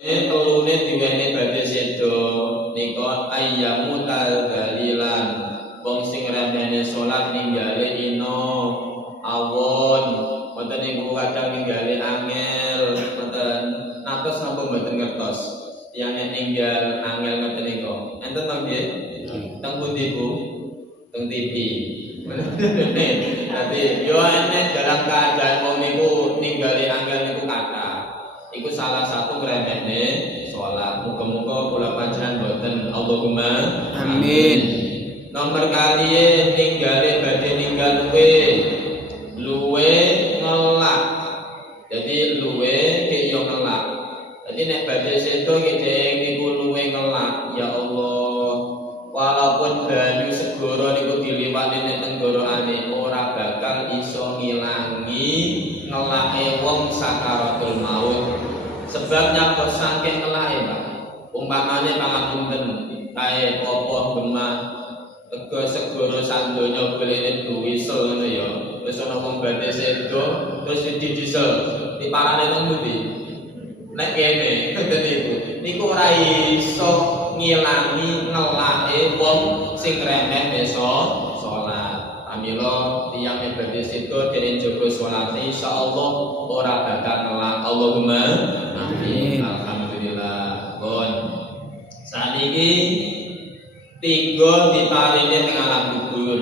telune diwene badhe sedo nika ayyamu tadzalilan wong sing remene salat ninggale ino awon wonten niku kadang ninggale angel wonten natos napa mboten ngertos yang ninggal angel ngoten niku enten to nggih teng pundi Bu teng TV tapi yo enek dalam keadaan wong niku ninggale angel niku kathah. Iku salah satu ngremehne salat. Muga-muga kula panjenengan boten. Allahumma amin. Nomor kali ninggale badhe ninggal luwe ngelak. Jadi luwe ki yo ngelak. Jadi nek badhe sedo ki niku luwe ngelak. Ya Allah, walaupun banyu segara niku diliwati ning tenggorokane ora bakal iso ngilangi ngelake wong sakaratul maut. Sebabnya kok saking ngelake, Pak. Umpamane pangapunten kae apa gemah ego segara sak donya golek duwi iso ngono ya. Wis ana wong badhe sedo terus didisel diparane nang pundi? Nek kene ngoten niku. Niku ora iso ngilangi ngelake wong sing remeh desa salat. Pamila tiyang badhe sedo dene jaga salat insyaallah ora bakal ngelak. Allahumma amin. Alhamdulillah. Pun saniki 3 diparingi teng alam kubur.